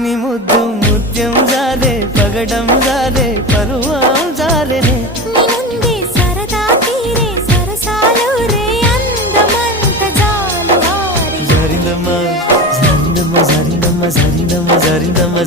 నీ ముద్దు ముత్యం జారే పగడం జారే పరువం జారెనే సరదా తీరే సరసాలు రే అందమంత జాలు జారిందమ్మ జారిందమ్మ జారిందమ్మ జారిందమ్మ జారిందమ్మ